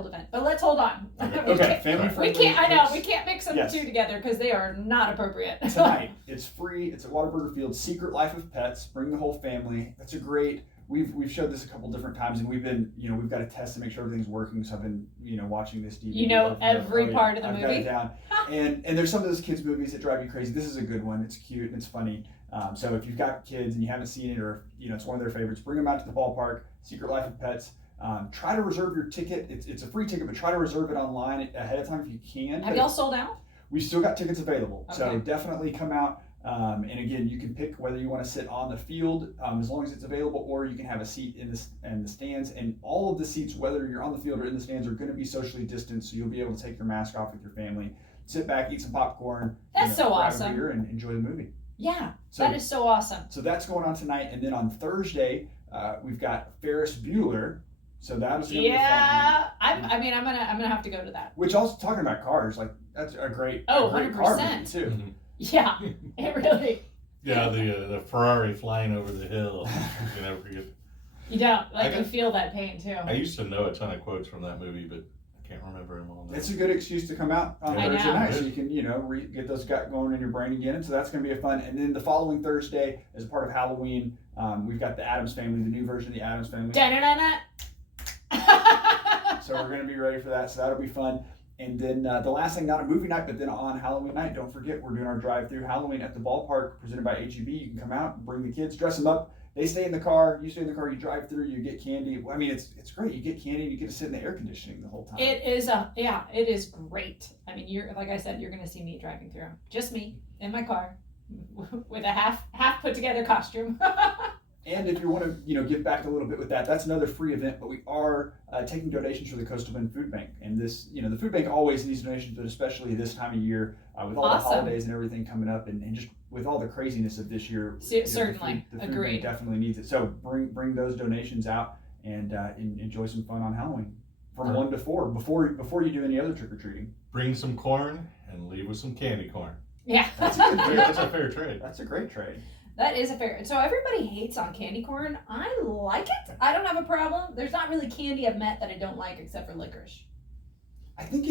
event. But let's hold on. Okay, family friendly. We can't. I know we can't mix them Yes. two together because they are not appropriate. Tonight, it's free. It's at Whataburger Field. Secret Life of Pets. Bring the whole family. That's a great. We've showed this a couple different times, and we've been, we've got to test to make sure everything's working. So I've been, watching this DVD. You know over every yeah, part of the I've movie. got it down. and there's some of those kids movies that drive you crazy. This is a good one. It's cute and it's funny. So if you've got kids and you haven't seen it, or it's one of their favorites, bring them out to the ballpark. Secret Life of Pets. Try to reserve your ticket. It's a free ticket, but try to reserve it online ahead of time if you can. Have y'all sold out? We've still got tickets available, so Okay. definitely come out. And again, you can pick whether you want to sit on the field as long as it's available, or you can have a seat in the stands. And all of the seats, whether you're on the field or in the stands, are going to be socially distanced, so you'll be able to take your mask off with your family, sit back, eat some popcorn, That's so grab awesome. a beer, and enjoy the movie. Yeah, So, that is so awesome. so that's going on tonight, and then on Thursday we've got Ferris Bueller. So that is going to be a fun one. Yeah, I'm gonna have to go to that. Which also talking about cars, like that's a great, Oh, a great car 100%. movie too. Mhm. Yeah, it really. Yeah, the Ferrari flying over the hill. You never forget. You don't I you got- feel that pain too. I used to know a ton of quotes from that movie, but I can't remember them all now. It's a good excuse to come out on I Thursday know. night, so you can get those going in your brain again. And so that's going to be a fun. And then the following Thursday, as a part of Halloween, we've got the Addams Family, the new version of the Addams Family. Da-na-na-na. So we're going to be ready for that. So that'll be fun. And then the last thing, not a movie night, but then on Halloween night, don't forget we're doing our drive-through Halloween at the Ballpark, presented by HEB. You can come out, bring the kids, dress them up they stay in the car, you stay in the car, you drive through, you get candy. I mean, it's great. You get candy and you get to sit in the air conditioning the whole time. It is great. I mean, you're like I said, you're gonna see me driving through. Just me in my car with a half put together costume. And if you want to, give back a little bit with that, that's another free event. But we are taking donations for the Coastal Bend Food Bank. And this, the food bank always needs donations, but especially this time of year with all the holidays and everything coming up, and just with all the craziness of this year. Certainly, the food agreed. bank definitely needs it. So bring those donations out and enjoy some fun on Halloween from 1 to 4 before you do any other trick or treating. Bring some corn and leave with some candy corn. Yeah, that's a good trade. That's a fair trade. That's a great trade. That is a fair. So everybody hates on candy corn. I like it. I don't have a problem. There's not really candy I've met that I don't like except for licorice. I think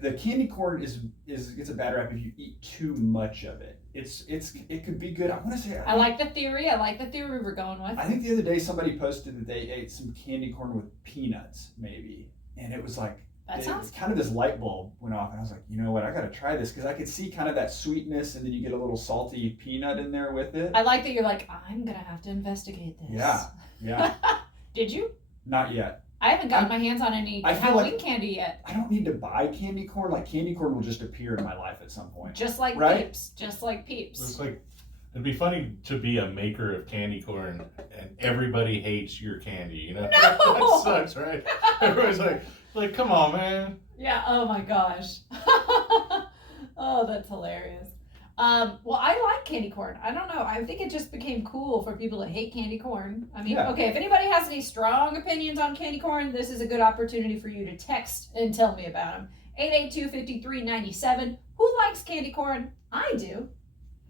the candy corn gets a bad rap if you eat too much of it. It could be good. I want to say I like the theory. I like the theory we're going with. I think the other day somebody posted that they ate some candy corn with peanuts, maybe, and it was like sounds kind of this light bulb went off, and I was like, you know what, I got to try this because I could see kind of that sweetness, and then you get a little salty peanut in there with it. I like that you're like, I'm gonna have to investigate this. Yeah. Did you? Not yet. I haven't gotten my hands on any Halloween candy yet. I don't need to buy candy corn. Like candy corn will just appear in my life at some point. Just like right? Peeps. Just like Peeps. It's like, it'd be funny to be a maker of candy corn and everybody hates your candy, No! That sucks, right? Everybody's like, come on, man. Yeah, oh my gosh. Oh, that's hilarious. Well, I like candy corn. I don't know. I think it just became cool for people to hate candy corn. I mean, okay, if anybody has any strong opinions on candy corn, this is a good opportunity for you to text and tell me about them. 882-5397. Who likes candy corn? I do.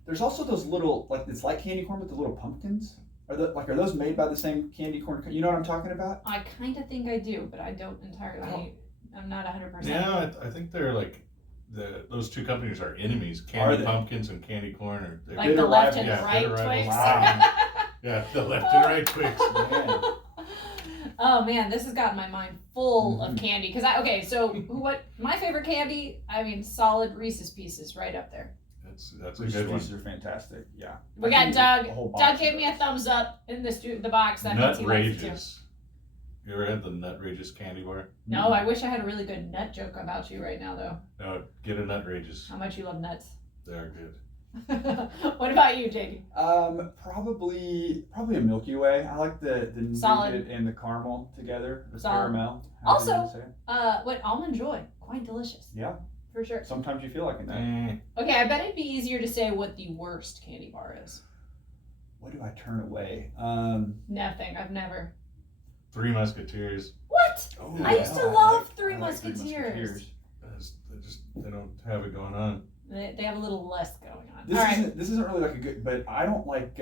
There's also those little, it's like candy corn with the little pumpkins. Are those made by the same candy corn? You know what I'm talking about? I kind of think I do, but I don't entirely. I'm not 100%. Yeah, I think they're like, those two companies are enemies. Candy pumpkins and candy corn are like the left and the right Twix. Wow. Yeah, the left and right Twix. Man. Oh man, this has got my mind full of candy. So what my favorite candy? I mean, solid Reese's Pieces right up there. That's a Reese's good one. Pieces are fantastic. Yeah. We got Doug. Doug gave me a thumbs up in the box. That means he likes it too. You ever had the Nutrageous candy bar? No, I wish I had a really good nut joke about you right now, though. No, get a Nutrageous. How much you love nuts. They are good. What about you, JD? Probably a Milky Way. I like the nougat and the caramel together. The caramel. Also, Almond Joy, quite delicious. Yeah. For sure. Sometimes you feel like it. Okay, I bet it'd be easier to say what the worst candy bar is. What do I turn away? Nothing. I've never. Three Musketeers. What? Oh, I used to love Three Musketeers. They don't have it going on. They have a little less going on. This isn't really like a good, but I don't like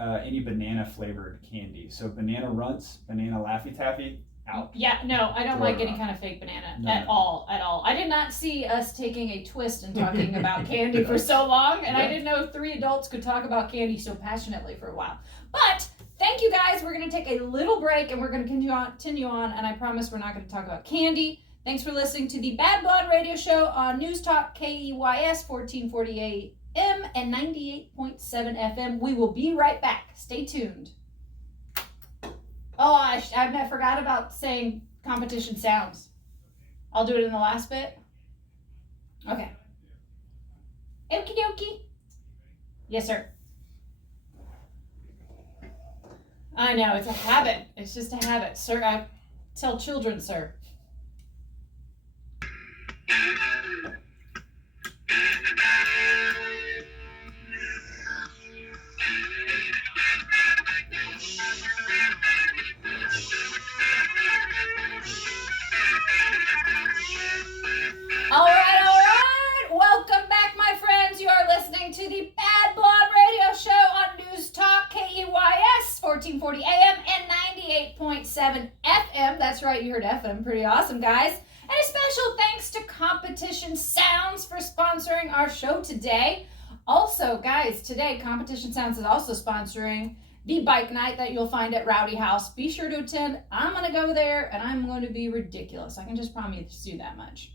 any banana flavored candy. So banana runts, banana Laffy Taffy, out. Yeah, no, I don't like any kind of fake banana at all. I did not see us taking a twist and talking about candy for so long, and I didn't know three adults could talk about candy so passionately for a while. But thank you guys. We're going to take a little break, and we're going to continue on, and I promise we're not going to talk about candy. Thanks for listening to the Bad Blonde Radio Show on News Talk KEYS 1440 AM and 98.7 FM. We will be right back. Stay tuned. Oh, I forgot about saying competition sounds. I'll do it in the last bit. Okay. Okie dokie. Yes, sir. I know, it's a habit. It's just a habit. Sir, I tell children, sir. All right. Welcome back, my friends. You are listening to the Bad Blonde Radio Show on News Talk KEYS 1440 AM and 98.7 FM. That's right, you heard FM. Pretty awesome, guys. And a special thanks to Competition Sounds for sponsoring our show today. Also, guys, today Competition Sounds is also sponsoring the bike night that you'll find at Rowdy House. Be sure to attend. I'm going to go there, and I'm going to be ridiculous. I can just promise you that much.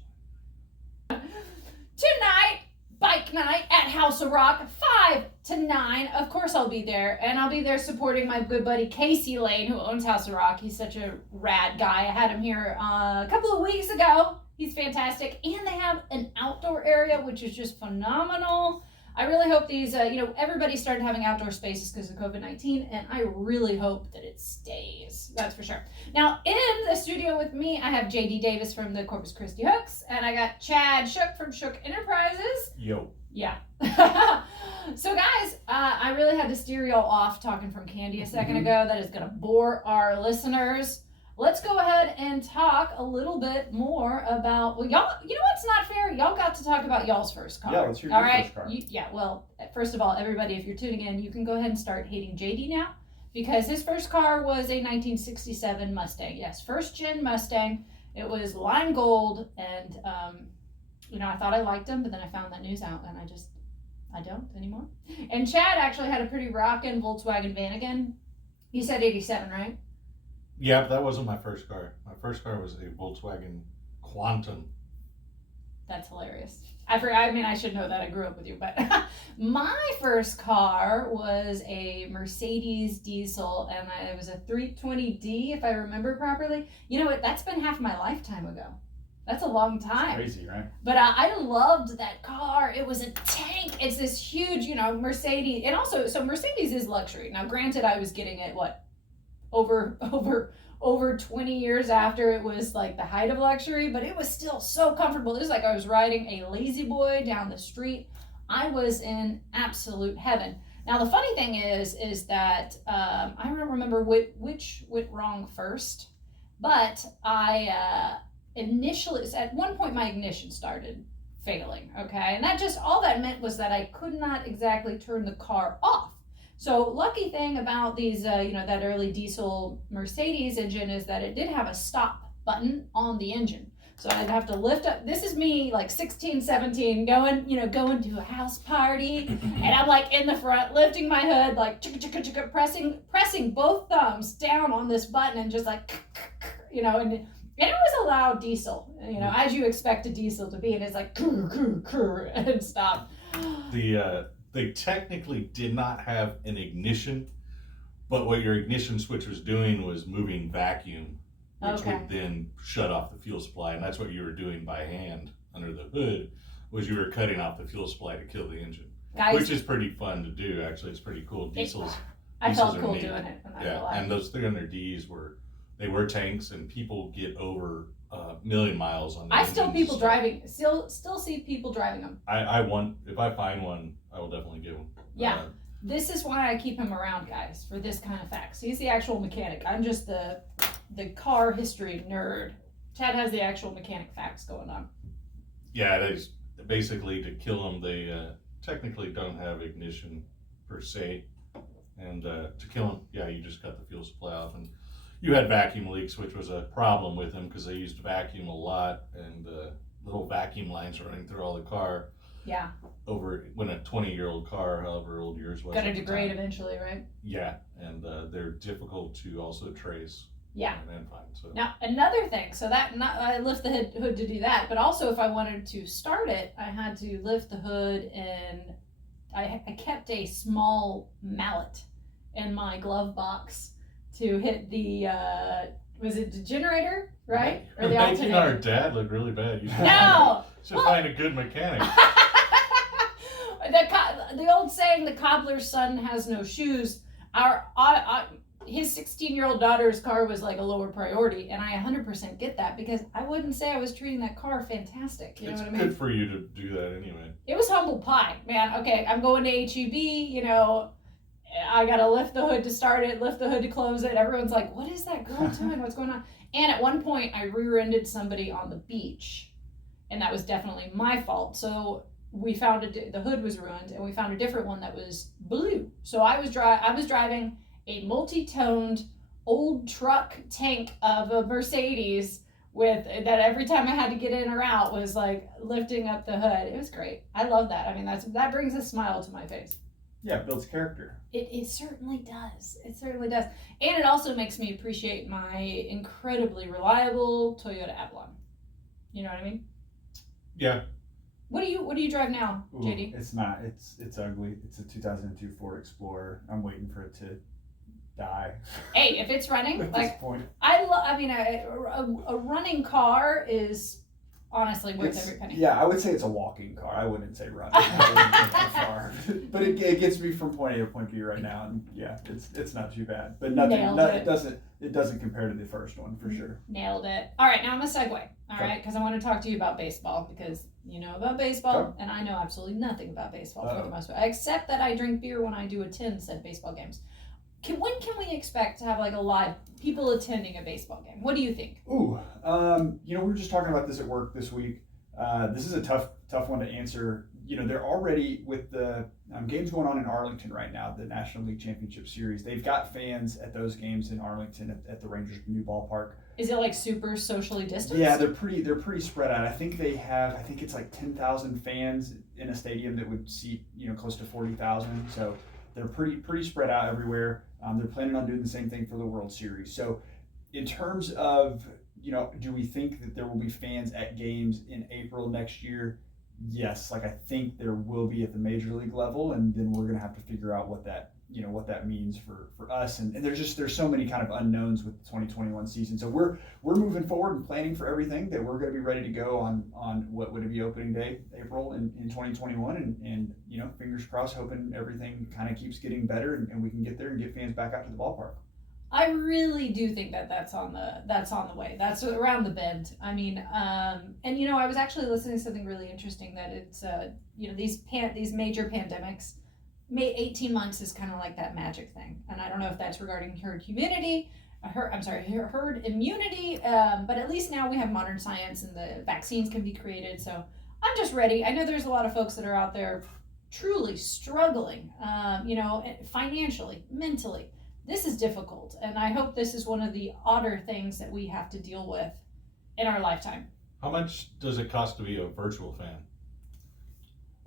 Tonight, bike night at House of Rock, 5 to 9. Of course I'll be there, and I'll be there supporting my good buddy Casey Lane, who owns House of Rock. He's such a rad guy. I had him here a couple of weeks ago. He's fantastic, and they have an outdoor area, which is just phenomenal. I really hope these, everybody started having outdoor spaces because of COVID-19, and I really hope that it stays. That's for sure. Now, in the studio with me, I have JD Davis from the Corpus Christi Hooks, and I got Chad Shook from Shook Enterprises. Yo. Yeah. So, guys, I really had to steer y'all off talking from candy a second ago. That is going to bore our listeners. Let's go ahead and talk a little bit more about, well, y'all, you know what's not fair? Y'all got to talk about y'all's first car. Yeah, let's hear your first car. Well, first of all, everybody, if you're tuning in, you can go ahead and start hating JD now, because his first car was a 1967 Mustang. Yes, first gen Mustang. It was lime gold, and, I thought I liked him, but then I found that news out, and I don't anymore. And Chad actually had a pretty rockin' Volkswagen Vanagon. You said 87, right? Yeah, but that wasn't my first car. My first car was a Volkswagen Quantum. That's hilarious. I should know that. I grew up with you, but my first car was a Mercedes diesel, and it was a 320D, if I remember properly. You know what? That's been half my lifetime ago. That's a long time. It's crazy, right? But I loved that car. It was a tank. It's this huge, Mercedes. And also, so Mercedes is luxury. Now, granted, I was getting it, over 20 years after it was like the height of luxury, but it was still so comfortable. It was like I was riding a lazy boy down the street. I was in absolute heaven. Now, the funny thing is that I don't remember which went wrong first, but I initially, at one point my ignition started failing, okay? And that just, all that meant was that I could not exactly turn the car off. So lucky thing about these, that early diesel Mercedes engine is that it did have a stop button on the engine. So I'd have to lift up. This is me like 16, 17 going to a house party. And I'm like in the front, lifting my hood, like pressing both thumbs down on this button and just like, and it was a loud diesel, as you expect a diesel to be. And it's like, and stop. They technically did not have an ignition, but what your ignition switch was doing was moving vacuum, which would then shut off the fuel supply, and that's what you were doing by hand under the hood, was you were cutting off the fuel supply to kill the engine. Guys, which is pretty fun to do, actually. It's pretty cool. I felt cool doing it. Yeah, and those 300Ds were tanks, and people get over a million miles on them. I still see people driving them. If I find one, I will definitely get one. Yeah, this is why I keep him around, guys, for this kind of facts. He's the actual mechanic. I'm just the car history nerd. Chad has the actual mechanic facts going on. Yeah, basically to kill them, they technically don't have ignition per se, and to kill them, you just cut the fuel supply off. And you had vacuum leaks, which was a problem with them because they used vacuum a lot, and little vacuum lines running through all the car. Yeah. Over when a 20-year-old car, however old yours was, gonna degrade eventually, right? Yeah, and they're difficult to also trace. Yeah. And find. So now another thing, I lift the hood to do that, but also if I wanted to start it, I had to lift the hood, and I kept a small mallet in my glove box to hit the was it the generator, right? Or the alternator? Making our dad look really bad. Should find a good mechanic. The old saying, the cobbler's son has no shoes. His 16-year-old daughter's car was like a lower priority, and I 100% get that, because I wouldn't say I was treating that car fantastic. You know what I mean? It's good for you to do that anyway. It was humble pie, man. Okay, I'm going to HEB, I gotta lift the hood to start it, lift the hood to close it. Everyone's like, what is that girl doing? What's going on? And at one point, I rear-ended somebody on the beach, and that was definitely my fault. So we found the hood was ruined, and we found a different one that was blue. So I was driving a multi-toned old truck tank of a Mercedes with that every time I had to get in or out was like lifting up the hood. It was great. I love that. I mean, that brings a smile to my face. Yeah, it builds character. It certainly does. It certainly does. And it also makes me appreciate my incredibly reliable Toyota Avalon. You know what I mean? Yeah. What do you drive now, Ooh, JD? it's not. It's ugly. It's a 2002 Ford Explorer. I'm waiting for it to die. Hey, if it's running, At like this point, I mean, a running car is honestly worth every penny. yeah, I would say it's a walking car. I wouldn't say running. I wouldn't take that far. But it gets me from point A to point B right now, and yeah, it's not too bad. But it doesn't compare to the first one for sure. Nailed it. All right, now I'm gonna segue. All right, because I want to talk to you about baseball because you know about baseball, and I know absolutely nothing about baseball for the most part, except that I drink beer when I do attend said baseball games. When can we expect to have like a live people attending a baseball game? What do you think? Ooh, we were just talking about this at work this week. This is a tough one to answer. You know, they're already with the games going on in Arlington right now, the National League Championship Series. They've got fans at those games in Arlington at the Rangers' new ballpark. Is it like super socially distanced? Yeah, they're pretty spread out. I think it's like 10,000 fans in a stadium that would seat, close to 40,000. So they're pretty spread out everywhere. They're planning on doing the same thing for the World Series. So in terms of, do we think that there will be fans at games in April next year? Yes, like I think there will be at the major league level, and then we're going to have to figure out what that means for us. And there's so many kind of unknowns with the 2021 season. So we're moving forward and planning for everything that we're going to be ready to go on what would it be opening day, April in 2021, and fingers crossed, hoping everything kind of keeps getting better and we can get there and get fans back out to the ballpark. I really do think that's on the way. That's around the bend. I mean, and I was actually listening to something really interesting that it's these major pandemics, 18 months is kind of like that magic thing, and I don't know if that's regarding herd immunity, but at least now we have modern science and the vaccines can be created. So I'm just ready. I know there's a lot of folks that are out there truly struggling, financially, mentally. This is difficult, and I hope this is one of the odder things that we have to deal with in our lifetime. How much does it cost to be a virtual fan?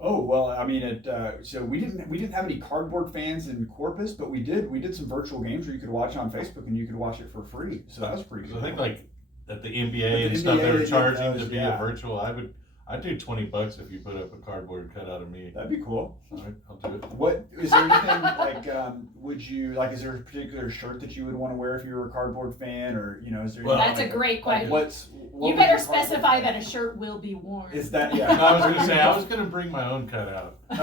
Oh well, I mean, so we didn't have any cardboard fans in Corpus, but we did some virtual games where you could watch on Facebook and you could watch it for free. So that was pretty cool. I think like at the NBA and stuff, they were charging to be a virtual. I'd do $20 if you put up a cardboard cutout of me. That'd be cool. All right, I'll do it. What is there anything is there a particular shirt that you would want to wear if you were a cardboard fan, or is there? Well, that's a great question. What you better specify that a shirt will be worn. Is that No, I was going to say I was going to bring my own cutout. Okay.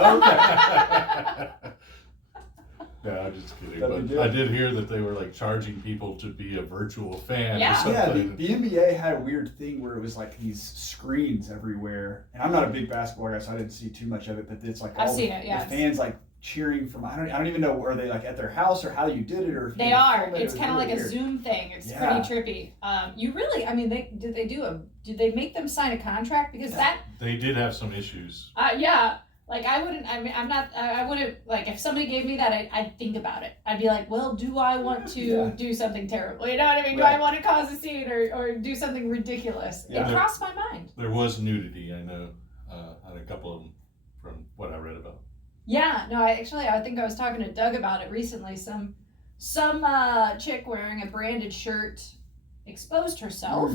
No, I'm just kidding. But I did hear that they were like charging people to be a virtual fan. Yeah. Or something. Yeah, the NBA had a weird thing where it was like these screens everywhere. And I'm not a big basketball guy, so I didn't see too much of it. But it's like the fans like cheering from I don't even know, are they like at their house or how you did it, or if they are. It's kind of like a Zoom thing. It's pretty trippy. Did they make them sign a contract because they did have some issues. Yeah. Like I wouldn't, like if somebody gave me that, I'd think about it. I'd be like, well, do I want to do something terrible? You know what I mean? Right. Do I want to cause a scene or do something ridiculous? Yeah. It crossed my mind. There was nudity, I know, on a couple of them from what I read about. Yeah, no, I think I was talking to Doug about it recently. Some chick wearing a branded shirt exposed herself.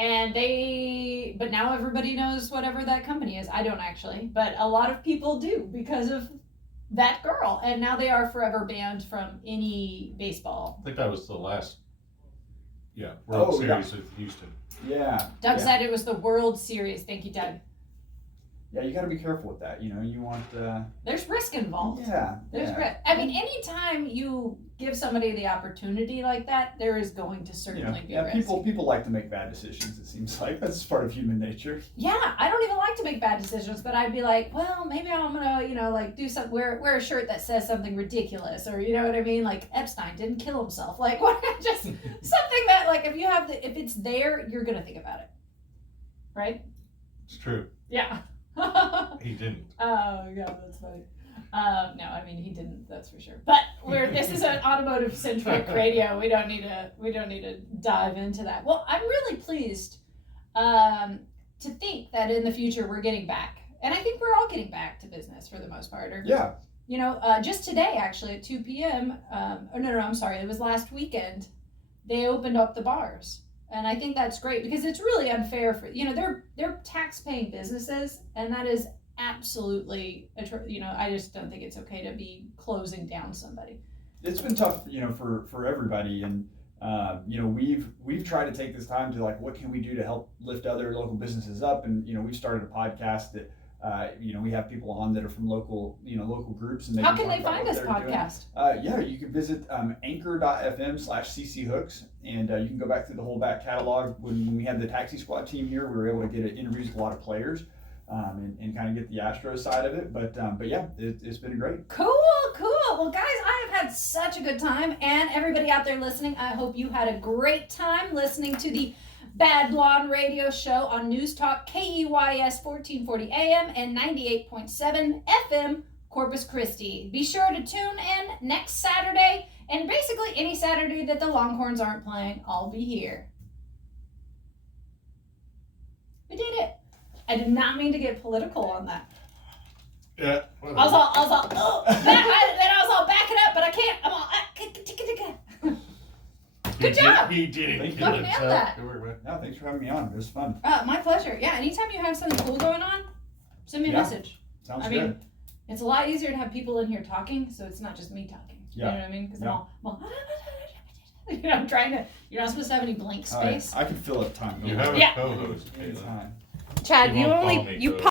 But now everybody knows whatever that company is. I don't actually, but a lot of people do because of that girl. And now they are forever banned from any baseball. I think that was the last, World Series with Houston. Yeah. Doug said it was the World Series. Thank you, Doug. Yeah, you got to be careful with that. You want. There's risk involved. Yeah. There's risk. I mean, anytime you give somebody the opportunity like that, there is going to certainly be risk. People like to make bad decisions. It seems like that's part of human nature. Yeah, I don't even like to make bad decisions, but I'd be like, well, maybe I'm gonna, do something. Wear a shirt that says something ridiculous, or you know what I mean? Like Epstein didn't kill himself. Like what? Just something that like if it's there, you're gonna think about it, right? It's true. Yeah. He didn't. Oh yeah, that's funny. No, I mean he didn't. That's for sure. But this is an automotive centric radio. We don't need to dive into that. Well, I'm really pleased to think that in the future we're getting back, and I think we're all getting back to business for the most part. Just today actually at 2 p.m. I'm sorry. It was last weekend. They opened up the bars. And I think that's great because it's really unfair for, they're tax-paying businesses, and that is absolutely, I just don't think it's okay to be closing down somebody. It's been tough, for everybody, and we've tried to take this time to what can we do to help lift other local businesses up, and we've started a podcast that we have people on that are from local groups, and how can they find this podcast? You can visit anchor.fm/cchooks, and you can go back through the whole back catalog. When we had the taxi squad team here, we were able to get interviews with a lot of players, and kind of get the Astro side of it. But yeah, it's been great. Cool. Well, guys, I have had such a good time, and everybody out there listening, I hope you had a great time listening to the Bad Blonde Radio Show on News Talk KEYS 1440 AM and 98.7 FM Corpus Christi. Be sure to tune in next Saturday, and basically any Saturday that the Longhorns aren't playing, I'll be here. We did it. I did not mean to get political on that. Yeah. I was all, then I was all backing up, but I can't. I'm all, good job. He did it. Thank you. Nailed that. Good work, man. No, thanks for having me on. It was fun. My pleasure. Yeah, anytime you have something cool going on, send me a message. Sounds I good. mean, it's a lot easier to have people in here talking, so it's not just me talking. Yeah. You know what I mean? Because I'm all I'm trying to, you're not supposed to have any blank space. I can fill up time. You have a Yeah. co-host, It's Kayla. fine. Chad, He you won't call only, me, you though.